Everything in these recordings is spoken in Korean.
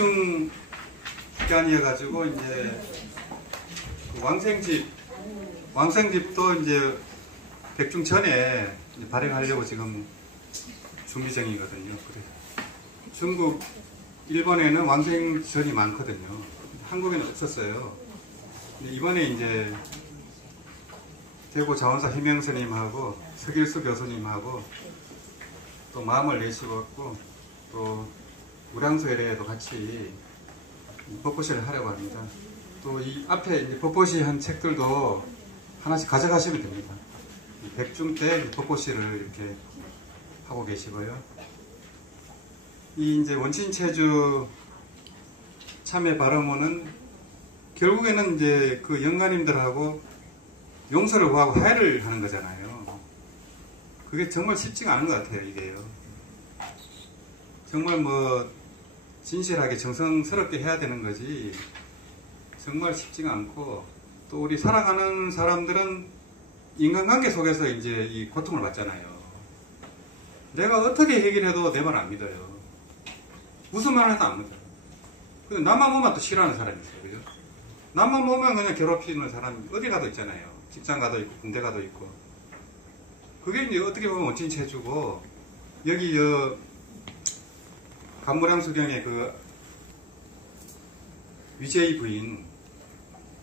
백중 기간이어가지고 이제 왕생집도 이제 백중 전에 발행하려고 지금 준비 중이거든요. 그래. 중국, 일본에는 왕생전이 많거든요. 한국에는 없었어요. 이번에 이제 대구 자원사 해명스님하고 서길수 교수님하고 또 마음을 내시고 또 우량수회례에도 같이 법보시를 하려고 합니다. 또 이 앞에 이제 법보시 한 책들도 하나씩 가져가시면 됩니다. 백중 때 법보시를 이렇게 하고 계시고요. 이 이제 원친체주 참회 발언문은 결국에는 이제 그 영가님들하고 용서를 구하고 화해를 하는 거잖아요. 그게 정말 쉽지가 않은 것 같아요, 이게요. 정말 뭐 진실하게 정성스럽게 해야 되는 거지 정말 쉽지가 않고, 또 우리 살아가는 사람들은 인간관계 속에서 이제 이 고통을 받잖아요. 내가 어떻게 해결해도 내 말 안 믿어요. 무슨 말 해도 안 믿어요. 근데 나만 보면 또 싫어하는 사람이 있어요. 그죠? 나만 보면 그냥 괴롭히는 사람이 어디 가도 있잖아요. 직장 가도 있고 군대 가도 있고. 그게 이제 어떻게 보면 원친체주고, 여기 간무량수경의 그 위제이 부인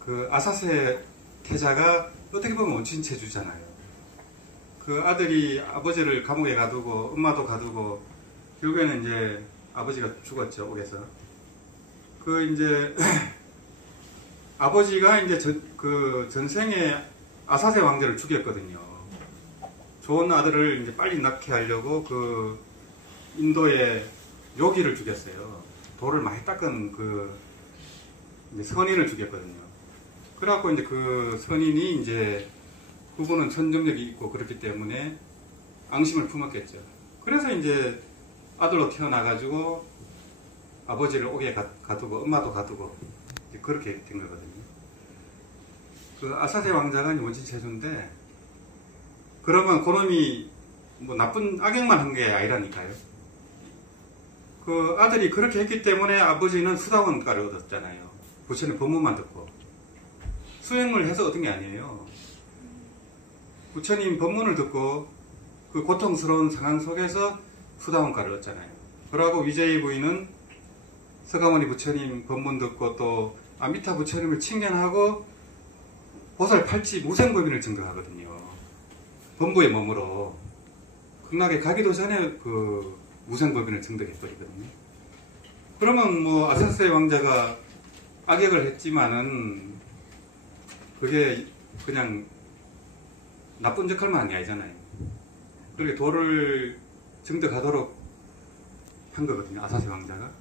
그 아사세 태자가 어떻게 보면 원친체주잖아요. 그 아들이 아버지를 감옥에 가두고 엄마도 가두고 결국에는 이제 아버지가 죽었죠, 옥에서. 그 이제 아버지가 이제 그 전생에 아사세 왕자를 죽였거든요. 좋은 아들을 이제 빨리 낳게 하려고 그 인도의 요기를 죽였어요. 돌을 많이 닦은 그 이제 선인을 죽였거든요. 그래갖고 이제 그 선인이 이제 그분은 천정력이 있고 그렇기 때문에 앙심을 품었겠죠. 그래서 이제 아들로 태어나가지고 아버지를 옥에 가두고 엄마도 가두고 그렇게 된 거거든요. 그 아사세 왕자가 원친체주인데, 그러면 그놈이 뭐 나쁜 악역만 한 게 아니라니까요. 그 아들이 그렇게 했기 때문에 아버지는 수다원가를 얻었잖아요. 부처님 법문만 듣고 수행을 해서 얻은 게 아니에요. 부처님 법문을 듣고 그 고통스러운 상황 속에서 수다원가를 얻잖아요. 그러고 위제이 부인은 서가모니 부처님 법문 듣고 또 아미타 부처님을 칭견하고 보살 팔찌 무생법인을 증득하거든요. 범부의 몸으로 극락에 가기도 전에 그 무생법인을 증득해버리거든요. 그러면 뭐 아사세 왕자가 악역을 했지만은 그게 그냥 나쁜 역할만 한 게 아니잖아요. 그렇게 도를 증득하도록 한 거거든요, 아사세 왕자가.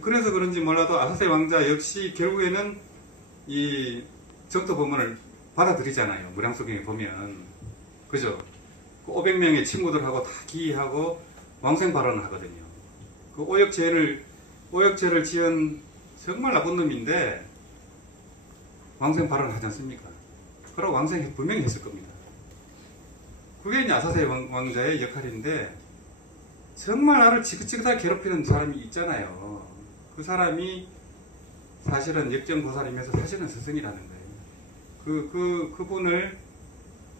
그래서 그런지 몰라도 아사세 왕자 역시 결국에는 이 정토 법문을 받아들이잖아요. 무량수경에 보면. 그죠? 그 500명의 친구들하고 다 기이하고 왕생 발언을 하거든요. 그 오역죄를 지은 정말 나쁜 놈인데 왕생 발언을 하지 않습니까? 그러고 왕생 분명히 했을 겁니다. 그게 이제 아사세 왕자의 역할인데, 정말 나를 지긋지긋하게 괴롭히는 사람이 있잖아요. 그 사람이 사실은 역정보살이면서 사실은 스승이라는 거예요. 그분을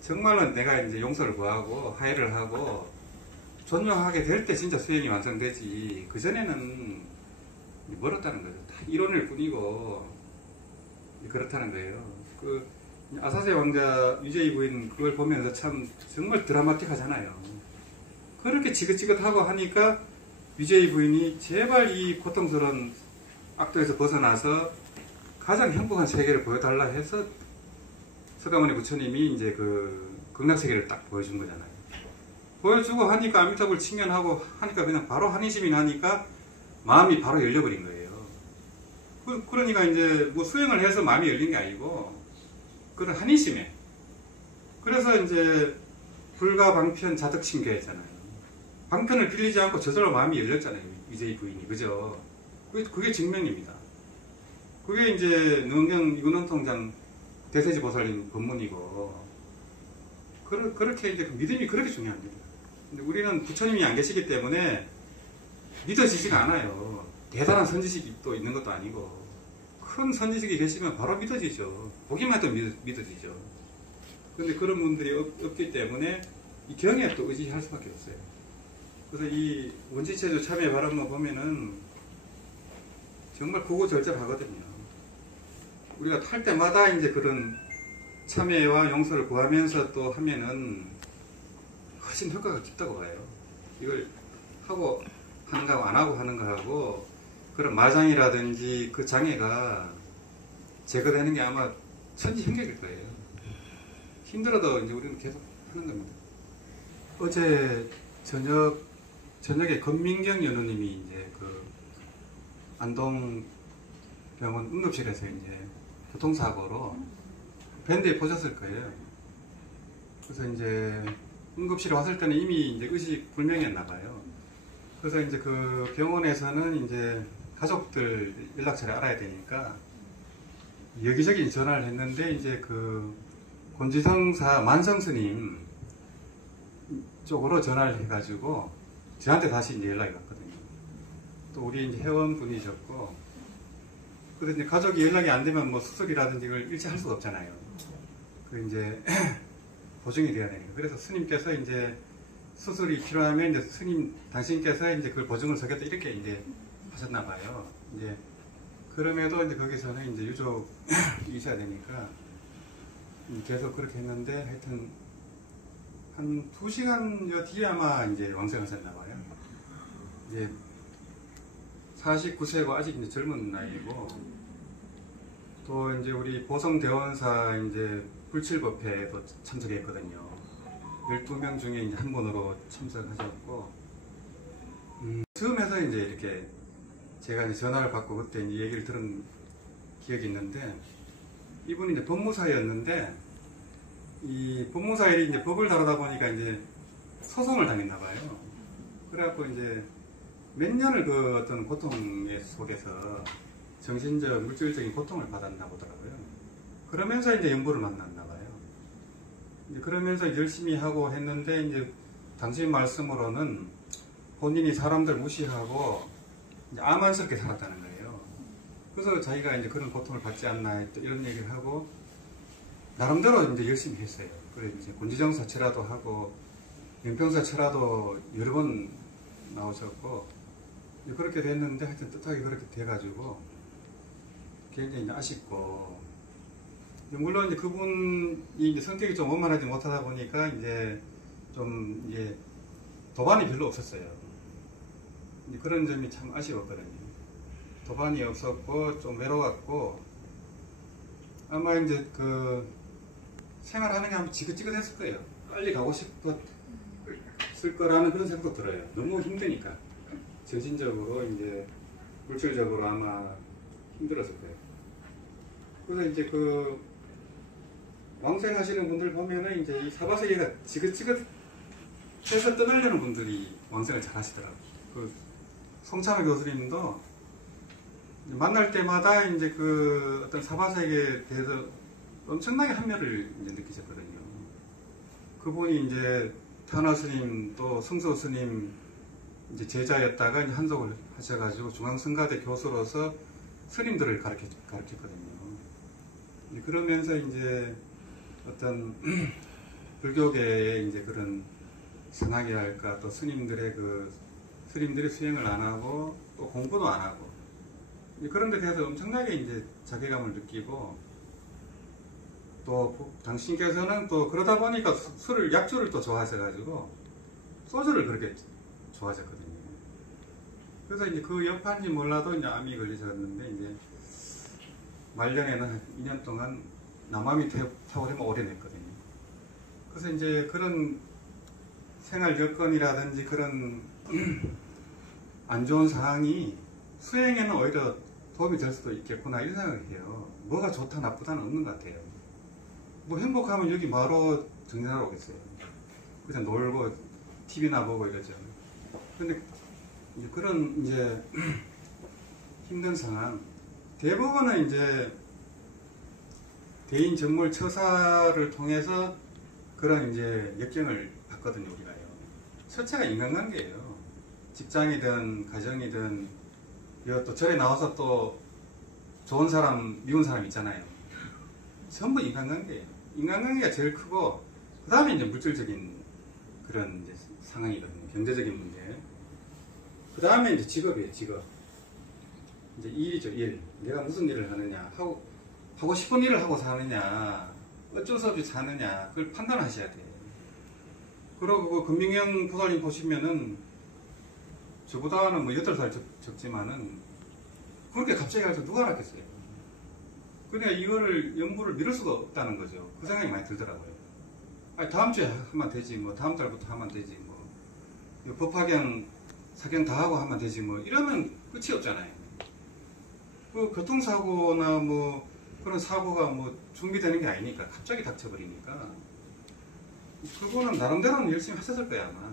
정말로 내가 이제 용서를 구하고 화해를 하고 존중하게 될 때 진짜 수행이 완성되지, 그전에는 멀었다는 거죠. 다 이론일 뿐이고 그렇다는 거예요. 그 아사세 왕자 위제이 부인 그걸 보면서 참 정말 드라마틱하잖아요. 그렇게 지긋지긋하고 하니까 위제이 부인이 제발 이 고통스러운 악도에서 벗어나서 가장 행복한 세계를 보여달라 해서 서가모니 부처님이 이제 그 극락세계를 딱 보여준 거잖아요. 보여주고 하니까 아미타불 칭견하고 하니까 그냥 바로 한의심이 나니까 마음이 바로 열려버린 거예요. 그러니까 이제 뭐 수행을 해서 마음이 열린 게 아니고 그런 한의심에. 그래서 이제 불가 방편 자득심계잖아요. 방편을 빌리지 않고 저절로 마음이 열렸잖아요. 위제이 부인이. 그죠? 그게 증명입니다. 그게 이제 능경 이근원통장 대세지 보살님 법문이고, 그렇게 이제 믿음이 그렇게 중요합니다. 근데 우리는 부처님이 안 계시기 때문에 믿어지지가 않아요. 대단한 선지식이 또 있는 것도 아니고 큰 선지식이 계시면 바로 믿어지죠. 보기만 해도 믿어지죠. 근데 그런 분들이 없기 때문에 이 경에 또 의지할 수밖에 없어요. 그래서 이 원지체조 참여 바람만 보면은 정말 구구절절하거든요. 우리가 탈 때마다 이제 그런 참여와 용서를 구하면서 또 하면은 훨씬 효과가 깊다고 봐요. 이걸 하고 하는 거하고 안 하고 하는 거하고 그런 마장이라든지 그 장애가 제거되는 게 아마 천지행객일 거예요. 힘들어도 이제 우리는 계속 하는 겁니다. 어제 저녁에 권민경 연우님이 이제 그 안동병원 응급실에서 이제 교통사고로 밴드에 보셨을 거예요. 그래서 이제 응급실에 왔을 때는 이미 이제 의식 불명이었나 봐요. 그래서 이제 그 병원에서는 이제 가족들 연락처를 알아야 되니까 여기저기 전화를 했는데 이제 그 권지성사 만성 스님 쪽으로 전화를 해가지고 저한테 다시 이제 연락이 왔거든요. 또 우리 이제 회원분이셨고, 그래서 이제 가족이 연락이 안 되면 뭐 수술이라든지 이걸 일체 할 수가 없잖아요. 그 이제 보증이 돼야 되니까. 그래서 스님께서 이제 수술이 필요하면 이제 스님 당신께서 이제 그걸 보증을 서겠다 이렇게 이제 하셨나 봐요. 이제 그럼에도 이제 거기서는 이제 유족이 있어야 되니까 계속 그렇게 했는데 하여튼 한 2시간여 뒤에 아마 이제 왕생하셨나 봐요. 이제 49세고 아직 이제 젊은 나이고, 또 이제 우리 보성대원사 이제 불칠법회에도 참석했거든요. 12명 중에 이제 한 분으로 참석하셨고, 처음에서 이제 이렇게 제가 이제 전화를 받고 그때 이제 얘기를 들은 기억이 있는데, 이분이 이제 법무사였는데, 이 법무사일이 이제 법을 다루다 보니까 이제 소송을 당했나 봐요. 그래갖고 이제 몇 년을 그 어떤 고통 속에서 정신적, 물질적인 고통을 받았나 보더라고요. 그러면서 이제 연부를 만났나 봐요. 이제 그러면서 열심히 하고 했는데 이제 당신 말씀으로는 본인이 사람들 무시하고 이제 암환스럽게 살았다는 거예요. 그래서 자기가 이제 그런 고통을 받지 않나 이런 얘기를 하고 나름대로 이제 열심히 했어요. 그래 이제 권지정 사체라도 하고 연평사체라도 여러 번 나오셨고 그렇게 됐는데 하여튼 뜻하게 그렇게 돼가지고 굉장히 이제 아쉽고, 물론 이제 그분이 이제 성격이 좀 원만하지 못하다 보니까 이제 좀 이제 도반이 별로 없었어요. 이제 그런 점이 참 아쉬웠거든요. 도반이 없었고 좀 외로웠고, 아마 이제 그 생활하는 게 아마 지긋지긋했을 거예요. 빨리 가고 싶었을 거라는 그런 생각도 들어요. 너무 힘드니까. 정신적으로 이제 물질적으로 아마 힘들었을 거예요. 그래서 이제 그 왕생하시는 분들 보면은 이제 이 사바세계가 지긋지긋해서 떠나려는 분들이 왕생을 잘 하시더라고요. 그 송창호 교수님도 만날 때마다 이제 그 어떤 사바세계에 대해서 엄청나게 한멸을 이제 느끼셨거든요. 그분이 이제 탄화 스님 또 성서 스님 이제 제자였다가 이제 한속을 하셔가지고 중앙성가대 교수로서 스님들을 가르쳤거든요. 그러면서 이제 어떤 불교계의 이제 그런 상하게 할까, 또 스님들이 수행을 안 하고 또 공부도 안 하고 그런 데 대해서 엄청나게 이제 자괴감을 느끼고, 또 당신께서는 또 그러다 보니까 약주를 또 좋아하셔가지고 소주를 그렇게 좋아하셨거든요. 그래서 이제 그 여파인지 몰라도 이제 암이 걸리셨는데 이제 말년에는 2년 동안 남암이 타오르면 오래냈거든요. 그래서 이제 그런 생활 여건이라든지 그런 안 좋은 상황이 수행에는 오히려 도움이 될 수도 있겠구나 이런 생각을 해요. 뭐가 좋다 나쁘다는 없는 것 같아요. 뭐 행복하면 여기 바로 정진하러 오겠어요. 그냥 놀고 TV나 보고 이러죠. 근데 이제 그런 이제 힘든 상황, 대부분은 이제 대인 정물 처사를 통해서 그런 이제 역경을 받거든요, 우리가요. 첫째가 인간관계예요. 직장이든 가정이든 또 절에 나와서 또 좋은 사람, 미운 사람 있잖아요. 전부 인간관계예요. 인간관계가 제일 크고, 그 다음에 이제 물질적인 그런 이제 상황이거든요. 경제적인 문제. 그 다음에 이제 직업이에요, 직업. 이제 일이죠, 일. 내가 무슨 일을 하느냐, 하고 싶은 일을 하고 사느냐, 어쩔 수 없이 사느냐, 그걸 판단하셔야 돼요. 그리고 그 금민경 부사님 보시면은, 저보다는 뭐 8살 적지만은, 그렇게 갑자기 가서 누가 알았겠어요? 그러니까 이거를 연구를 미룰 수가 없다는 거죠. 그 생각이 많이 들더라고요. 아니, 다음 주에 하면 되지, 뭐, 다음 달부터 하면 되지, 뭐, 법학경, 사경 다 하고 하면 되지, 뭐, 이러면 끝이 없잖아요. 그 교통사고나 뭐, 그런 사고가 뭐, 준비되는 게 아니니까, 갑자기 닥쳐버리니까, 그거는 나름대로는 열심히 하셨을 거야, 아마.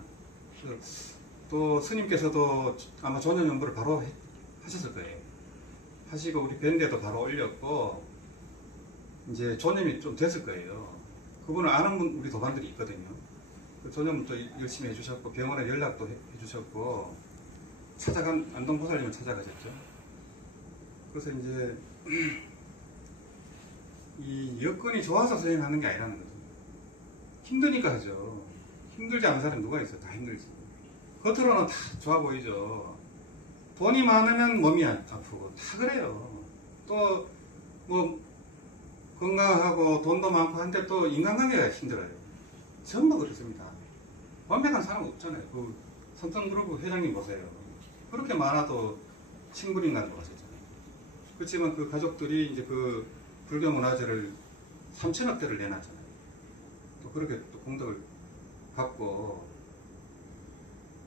또, 스님께서도 아마 조년 연구를 바로 하셨을 거예요. 하시고, 우리 밴드에도 바로 올렸고, 이제 조념이 좀 됐을 거예요. 그분을 아는 분, 우리 도반들이 있거든요. 그 조념도 열심히 해주셨고, 병원에 연락도 해주셨고, 안동보살님을 찾아가셨죠. 그래서 이제, 이 여건이 좋아서 수행하는 게 아니라는 거죠. 힘드니까 하죠. 힘들지 않은 사람이 누가 있어요? 다 힘들지. 겉으로는 다 좋아 보이죠. 돈이 많으면 몸이 아프고, 다 그래요. 또, 뭐, 건강하고 돈도 많고 한데 또 인간관계가 힘들어요. 전부 그렇습니다. 완벽한 사람은 없잖아요. 그 삼성그룹 회장님 보세요. 그렇게 많아도 식물인간으로 가셨잖아요. 그렇지만 그 가족들이 이제 그 불교 문화재를 3천억 대를 내놨잖아요. 또 그렇게 또 공덕을 받고.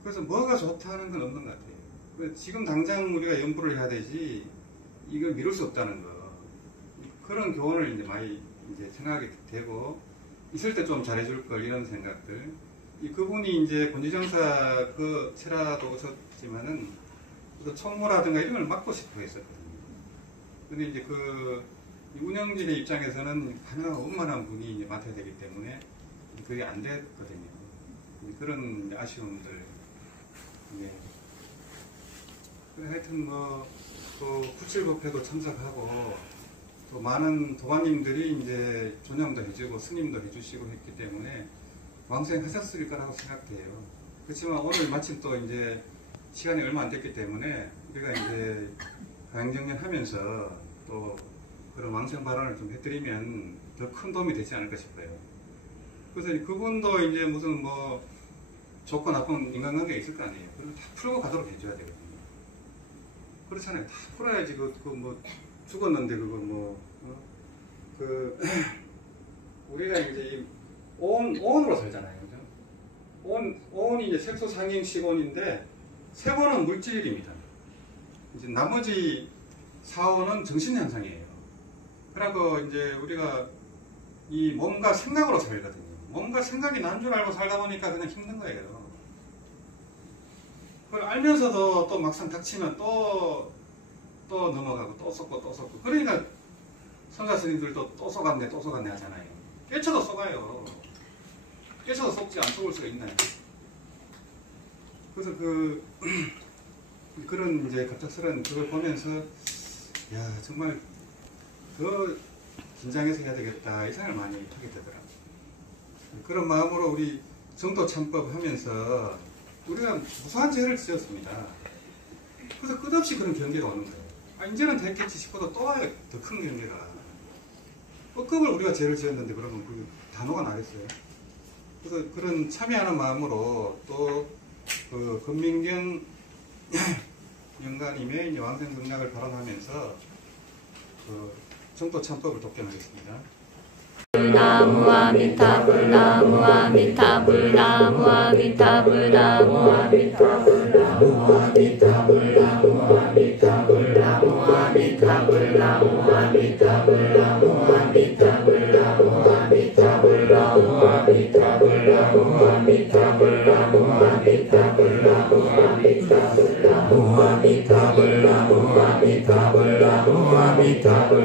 그래서 뭐가 좋다는 건 없는 것 같아요. 지금 당장 우리가 연구를 해야 되지, 이걸 미룰 수 없다는 거. 그런 교훈을 이제 많이 이제 생각이 되고, 있을 때 좀 잘해줄 걸, 이런 생각들. 그분이 이제 본지정사 그 체라도 오셨지만은, 또 총무라든가 이런 걸 맡고 싶어 했었거든요. 근데 이제 그, 운영진의 입장에서는 가능한 원만한 분이 이제 맡아야 되기 때문에, 그게 안 됐거든요. 그런 아쉬움들. 예. 하여튼 뭐, 또 구칠법회도 참석하고, 또 많은 도반님들이 이제 조념도 해주고 스님도 해주시고 했기 때문에 왕생하셨을 거라고 생각돼요. 그렇지만 오늘 마침 또 이제 시간이 얼마 안 됐기 때문에 우리가 이제 가행정년 하면서 또 그런 왕생 발언을 좀 해드리면 더 큰 도움이 되지 않을까 싶어요. 그래서 그분도 이제 무슨 뭐 좋고 나쁜 인간관계가 있을 거 아니에요. 그걸 다 풀고 가도록 해줘야 되거든요. 그렇잖아요. 다 풀어야지 그 뭐 죽었는데 그거 뭐 우리가 이제 오온으로 살잖아요. 그죠? 오온이 이제 색소 상행식 온인데 세온은 물질입니다. 이제 나머지 사온은 정신 현상이에요. 그래고 이제 우리가 이 몸과 생각으로 살거든요. 몸과 생각이 난 줄 알고 살다 보니까 그냥 힘든 거예요. 그걸 알면서도 또 막상 닥치면 또 넘어가고 또 쏟고 그러니까 선사 스님들도 또 쏟았네 하잖아요. 깨쳐도 쏟아요. 깨쳐도 쏟지 안 쏟을 수가 있나요? 그래서 그런 이제 갑작스런 그걸 보면서 야 정말 더 긴장해서 해야 되겠다 이 생각을 많이 하게 되더라고요. 그런 마음으로 우리 정도 참법 하면서 우리가 무수한 죄를 지었습니다. 그래서 끝없이 그런 경계가 오는 거예요. 이제는 됐겠지 싶어도 또 와요. 더 큰 경계가. 끝급을 우리가 죄를 지었는데 그러면 그 단호가 나겠어요. 그래서 그런 참여하는 마음으로 또 그 금민경 영가님의 왕생경락을 발언하면서 그 정도 참법을 독견하겠습니다. 나무 아미타불 나무 아미타불 나무 아미타불 나무 아미타불 나무 아미타불 나무 아미타불 나무 아미타불 나무 아미타불 나무 아미타불 나무 아미타불 나무 아미타불 나무 아미타불 나무 아미타불 나무 아미타불 나무 아미타불 나무 아미타불 나무 아미타불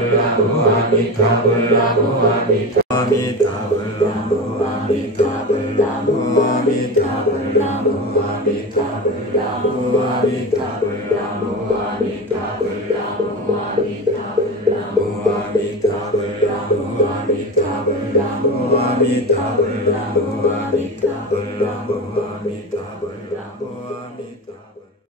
나무 아미타불 나무 아미타불 아미타불 나무 아미타불 나무 아미타불 나무 아미타불 나무 아미타불 나무 아미타불 아미타불 나무 아미타불 나무